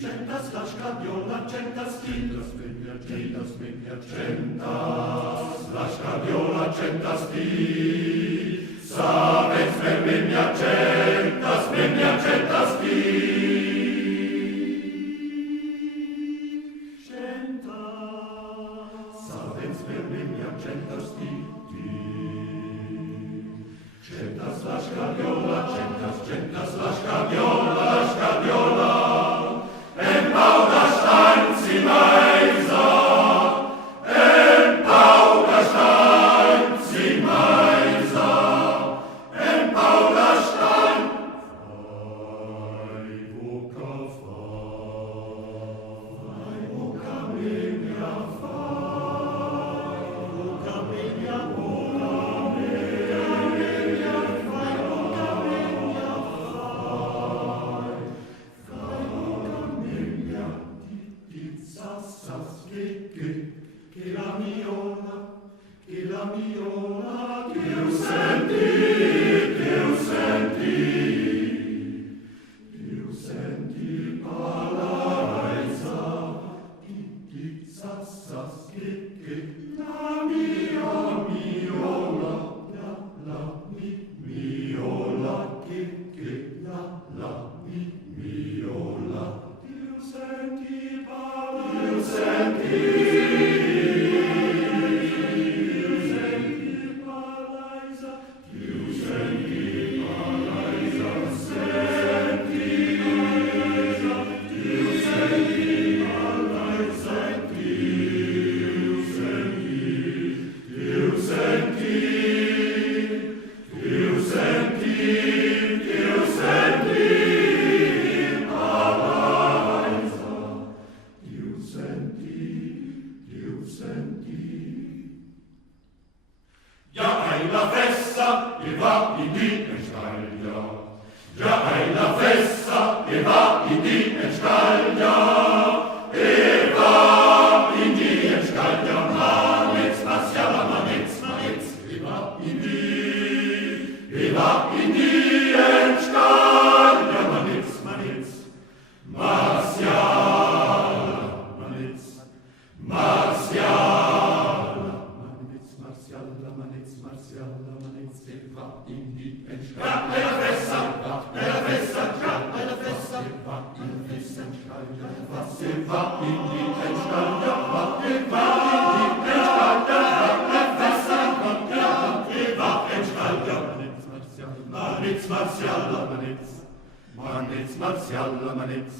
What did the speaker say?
Centas la scabiola, centas la scabiola, centas ti. Savens per menia centas ti. Savens per menia centas ti. Centas la scabiola, centas la scabiola, en pauda stanzi maisa, en pauda stanzi maisa, en pauda stanzi. Fai boca menia, fai boca menia, che la miola, che io senti, palaisa, ti sassas, che la miola, la miola, che la miola, io senti, la fessa e va in die en Scaglia. Ja, ei la fessa e va in die en Scaglia. E va in die en Scaglia. Manetz, Marcialla, manetz, e va in die en Scaglia. Manetz, Marcialla, manetz, e va in die en Scaglia. E la fessa, e va in die en Scaglia. E va in die en Scaglia. E va in die en Scaglia. La fessa, e va en Scaglia. Manetz, Marcialla, manetz,